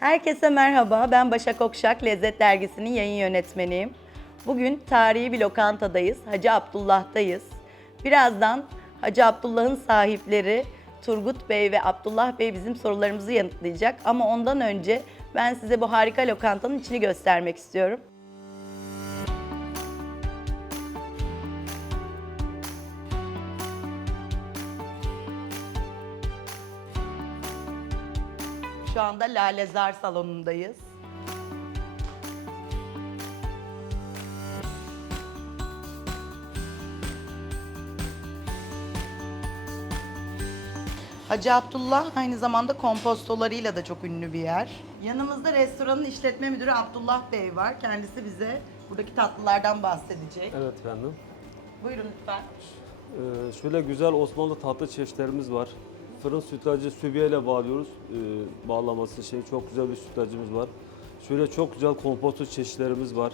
Herkese merhaba, ben Başak Okşak, Lezzet Dergisi'nin yayın yönetmeniyim. Bugün tarihi bir lokantadayız, Hacı Abdullah'tayız. Birazdan Hacı Abdullah'ın sahipleri Turgut Bey ve Abdullah Bey bizim sorularımızı yanıtlayacak. Ama ondan önce ben size bu harika lokantanın içini göstermek istiyorum. Şu anda Lalezar salonundayız. Hacı Abdullah aynı zamanda kompostolarıyla da çok ünlü bir yer. Yanımızda restoranın işletme müdürü Abdullah Bey var. Kendisi bize buradaki tatlılardan bahsedecek. Evet efendim. Buyurun lütfen. Ee, şöyle güzel Osmanlı tatlı çeşitlerimiz var. Fırın sütlacı sübiye ile bağlıyoruz. Ee, bağlaması şey çok güzel bir sütlacımız var. Şöyle çok güzel komposto çeşitlerimiz var.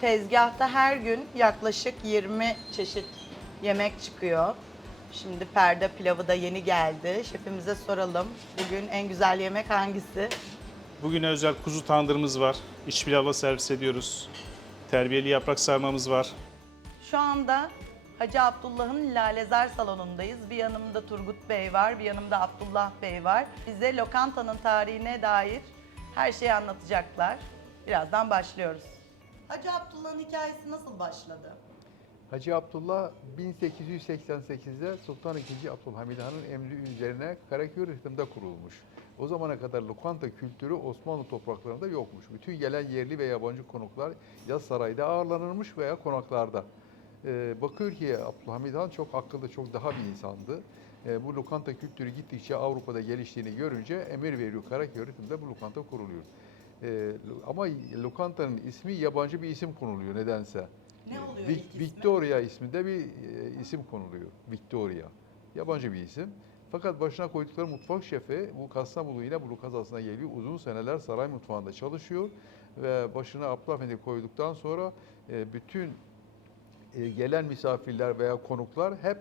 Tezgahta her gün yaklaşık 20 çeşit yemek çıkıyor. Şimdi perde pilavı da yeni geldi. Şefimize soralım. Bugün en güzel yemek hangisi? Bugüne özel kuzu tandırımız var. İç pilavla servis ediyoruz. Terbiyeli yaprak sarmamız var. Şu anda Hacı Abdullah'ın Lalezar salonundayız. Bir yanımda Turgut Bey var, bir yanımda Abdullah Bey var. Bize lokantanın tarihine dair her şeyi anlatacaklar. Birazdan başlıyoruz. Hacı Abdullah'ın hikayesi nasıl başladı? Hacı Abdullah 1888'de Sultan II. Abdülhamid Han'ın emri üzerine Karaköy rıhtımda kurulmuş. O zamana kadar lokanta kültürü Osmanlı topraklarında yokmuş. Bütün gelen yerli ve yabancı konuklar ya sarayda ağırlanırmış veya konaklarda. Ee, bakıyor ki Abdülhamid Han çok akıllı, çok daha bir insandı. Ee, bu lokanta kültürü gittikçe Avrupa'da geliştiğini görünce emir veriyor Karaköy rıhtımda bu lokanta kuruluyor. Ee, ama lokantanın ismi yabancı bir isim konuluyor nedense. Ne oluyor ilk ismi? Victoria isminde bir e, isim konuluyor. Victoria. Yabancı bir isim. Fakat başına koydukları mutfak şefi bu Kastamonu yine bu kazasına geliyor. Uzun seneler saray mutfağında çalışıyor ve başına Abdullah Efendi koyduktan sonra e, bütün gelen misafirler veya konuklar hep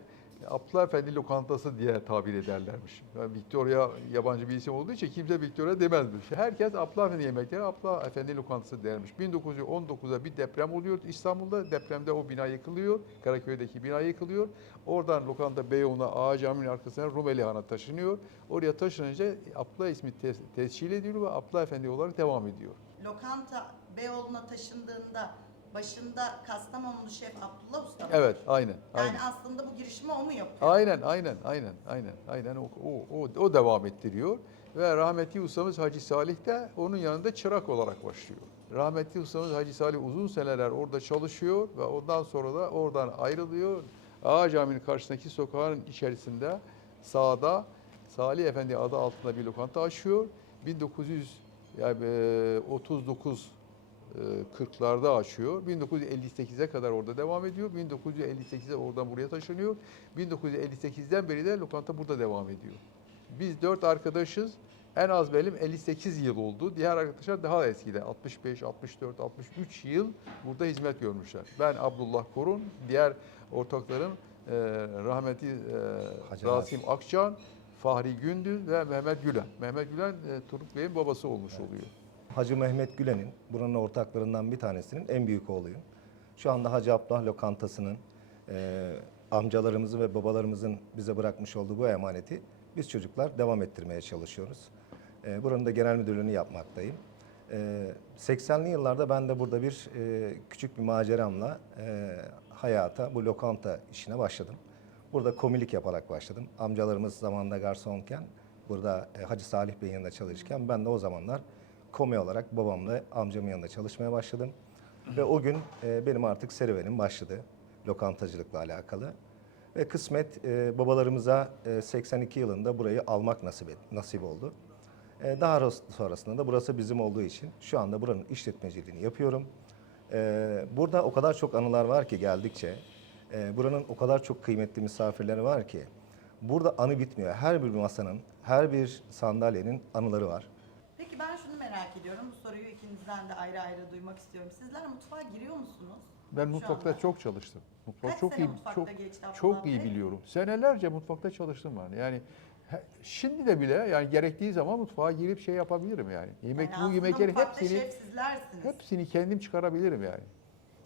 Abdullah Efendi lokantası diye tabir ederlermiş. Yani Victoria yabancı bir isim olduğu için kimse Victoria demezmiş. Herkes Abdullah Efendi yemekleri Abdullah Efendi lokantası dermiş. 1919'da bir deprem oluyor İstanbul'da. Depremde o bina yıkılıyor. Karaköy'deki bina yıkılıyor. Oradan lokanta Beyoğlu'na Ağa Camii'nin arkasına Rumeli Han'a taşınıyor. Oraya taşınınca Abdullah ismi tes- tescil ediliyor ve Abdullah Efendi olarak devam ediyor. Lokanta Beyoğlu'na taşındığında başında Kastamonulu şef Abdullah Usta? Evet, aynen. Yani aynen. aslında bu girişimi o mu yapıyor? Aynen, aynen, aynen, aynen, aynen o, o, o, o devam ettiriyor. Ve rahmetli ustamız Hacı Salih de onun yanında çırak olarak başlıyor. Rahmetli ustamız Hacı Salih uzun seneler orada çalışıyor ve ondan sonra da oradan ayrılıyor. Ağa Camii'nin karşısındaki sokağın içerisinde sağda Salih Efendi adı altında bir lokanta açıyor. 1939 40'larda e, açıyor. 1958'e kadar orada devam ediyor. 1958'de oradan buraya taşınıyor. 1958'den beri de lokanta burada devam ediyor. Biz dört arkadaşız. En az benim 58 yıl oldu. Diğer arkadaşlar daha eskiden 65, 64, 63 yıl burada hizmet görmüşler. Ben Abdullah Korun, diğer ortaklarım e, rahmetli e, Rasim Akçan, Fahri Gündüz ve Mehmet Gülen. Mehmet Gülen e, Turuk Bey'in babası olmuş oluyor. Hacı Mehmet Gülen'in, buranın ortaklarından bir tanesinin en büyük oğluyum. Şu anda Hacı Abdullah Lokantası'nın e, amcalarımızın ve babalarımızın bize bırakmış olduğu bu emaneti biz çocuklar devam ettirmeye çalışıyoruz. E, buranın da genel müdürlüğünü yapmaktayım. E, 80'li yıllarda ben de burada bir e, küçük bir maceramla e, hayata, bu lokanta işine başladım. Burada komilik yaparak başladım. Amcalarımız zamanında garsonken, burada e, Hacı Salih Bey'in yanında çalışırken ben de o zamanlar komi olarak babamla amcamın yanında çalışmaya başladım. Ve o gün e, benim artık serüvenim başladı lokantacılıkla alakalı. Ve kısmet e, babalarımıza e, 82 yılında burayı almak nasip, et- nasip oldu. E, daha sonrasında da burası bizim olduğu için şu anda buranın işletmeciliğini yapıyorum. E, burada o kadar çok anılar var ki geldikçe, e, buranın o kadar çok kıymetli misafirleri var ki, burada anı bitmiyor. Her bir masanın, her bir sandalyenin anıları var. Peki ben şunu merak ediyorum. Bu soruyu ikinizden de ayrı ayrı duymak istiyorum. Sizler mutfağa giriyor musunuz? Ben mutfakta anda. çok çalıştım. Mutfak Kaç çok sene iyi mutfakta çok geçti Abdullah çok iyi Bey? biliyorum. Senelerce mutfakta çalıştım ben. Yani He, Şimdi de bile yani gerektiği zaman mutfağa girip şey yapabilirim yani. Yemek Yani bu aslında yemeklerin mutfakta hepsini şef sizlersiniz. hepsini kendim çıkarabilirim yani.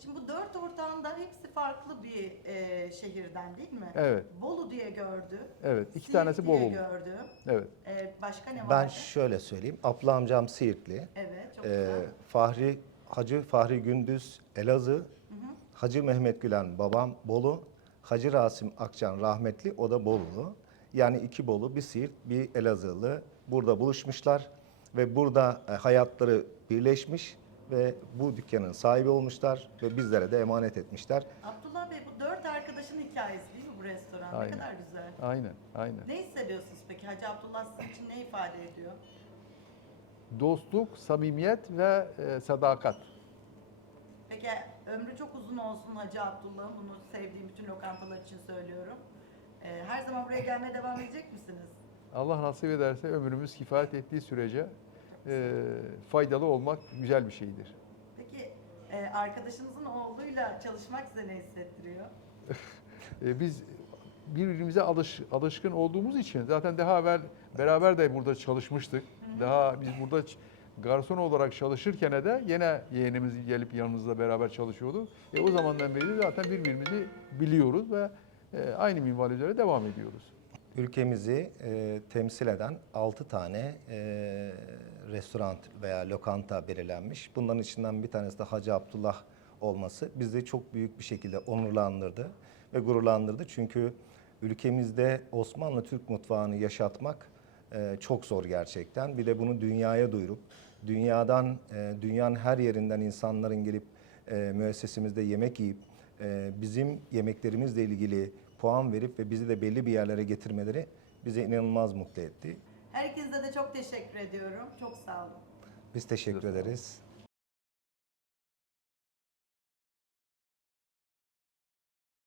Şimdi bu dört ortağın da hepsi farklı bir e, şehirden değil mi? Evet. Bolu diye gördüm. Evet, iki Siirt tanesi diye gördüm. Evet. E, başka ne Ben vardı? şöyle söyleyeyim. Abla amcam Siirtli. Evet, çok Ee, güzel. Fahri Hacı Fahri Gündüz Elazığ, Hacı Mehmet Gülen babam Bolu, Hacı Rasim Akcan rahmetli o da Bolulu. Yani iki Bolu, bir Siirt, bir Elazığlı burada buluşmuşlar ve burada e, hayatları birleşmiş ve bu dükkanın sahibi olmuşlar ve bizlere de emanet etmişler. Abdullah Bey bu dört arkadaşın hikayesi değil mi bu restoran? Ne Aynen. kadar güzel. Aynen, aynen. Ne hissediyorsunuz peki? Hacı Abdullah sizin için ne ifade ediyor? Dostluk, samimiyet ve e, sadakat. Peki ömrü çok uzun olsun Hacı Abdullah'ın. Bunu sevdiğim bütün lokantalar için söylüyorum. E, her zaman buraya gelmeye devam edecek misiniz? Allah nasip ederse ömrümüz kifayet ettiği sürece e, faydalı olmak güzel bir şeydir. Peki e, arkadaşınızın oğluyla çalışmak size ne hissettiriyor? E, biz birbirimize alış, alışkın olduğumuz için zaten daha evvel beraber de burada çalışmıştık. Daha biz burada garson olarak çalışırken de yine yeğenimiz gelip yanımızda beraber çalışıyordu. E, o zamandan beri zaten birbirimizi biliyoruz ve e, aynı minval üzere devam ediyoruz. Ülkemizi e, temsil eden 6 tane e, restoran veya lokanta belirlenmiş. Bunların içinden bir tanesi de Hacı Abdullah olması bizi çok büyük bir şekilde onurlandırdı ve gururlandırdı. Çünkü ülkemizde Osmanlı Türk mutfağını yaşatmak e, çok zor gerçekten. Bir de bunu dünyaya duyurup dünyadan, e, dünyanın her yerinden insanların gelip e, müessesemizde yemek yiyip e, bizim yemeklerimizle ilgili puan verip ve bizi de belli bir yerlere getirmeleri bizi inanılmaz mutlu etti. Her ikinize de çok teşekkür ediyorum. Çok sağ olun. Biz teşekkür ederiz.